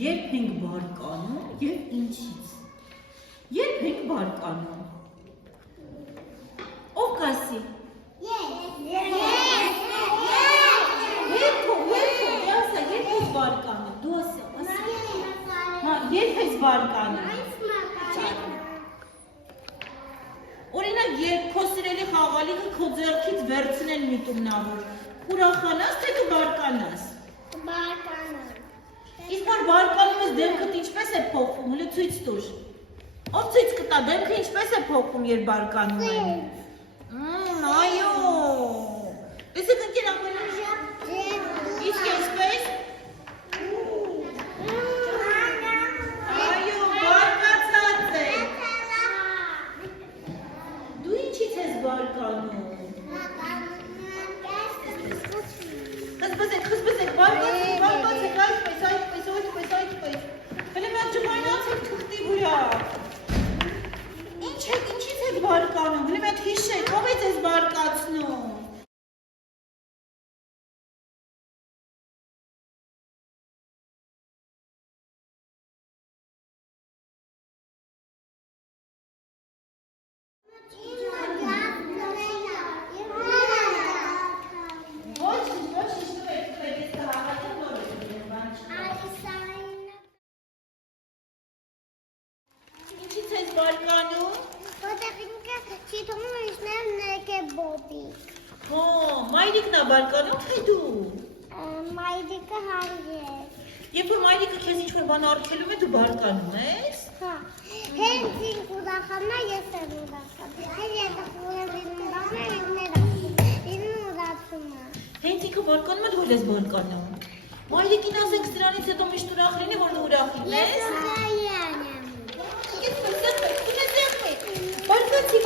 Երբ ենք բարկանում և ինչից։ Երբ ենք բարկանում։ Ով կասի։ Երբ ես բարկանում, դու ասա։ Երբ ես բարկանում։ Օրինակ, երբ քո սիրելի խաղալիքը քո ձեռքից վերցնեն միտումնավոր, ուրախանաս, թե դու բարկանաս։ Իսկ որ բարկանում ես դեմքդ ինչպես է փոխվում, հələ ցույց տուր։ Ով ցույց կտա, դեմքը ինչպես է փոխվում, երբ բարկանում են։ Այո։ Տեսեք ընկեր ամենուժ։ Իսկ այսպես։ Այո, բարկացած է։ Դու ինչից ես բարկանում։ Խզբզեք, բարկացեք, այդպես։ Հələ մենք ջղայնացեք թուղթի վրա։ Ինչից եք բարկանում, հələ մենք հիշեք, ով է ձեզ բարկացնում։ Ինչից ես բարկանում։ Որտեղ ինքը չի թողնում իշներ ներկե բոբիկ։ Մայրիկն է բարկանում, թե դու։ Մայրիկը հարիեր։ Երբ որ մայրիկը քեզ ինչ-որ բան արգելում է, դու բարկանում ես։ Հա։ Հենց ինք ուրախանա, ես եմ ուրախանում։ Հենց ես ուրախանում, Հենց ինքը բարկանում է, դու ես բարկանում։ Մայրիկին ասեք դրանից հետո միշտ ուրախ լինի, որ դու ուրախ լինես։ Բարկացի,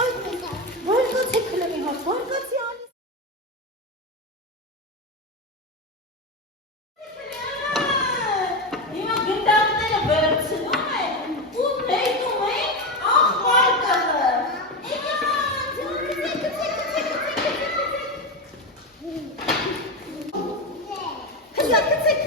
այդպես բարկացի քլեմի հատ, բարկացի անի։ Հիմա գնդակները վերցնում են ու ներդում են աղբարկը։ Կցեք,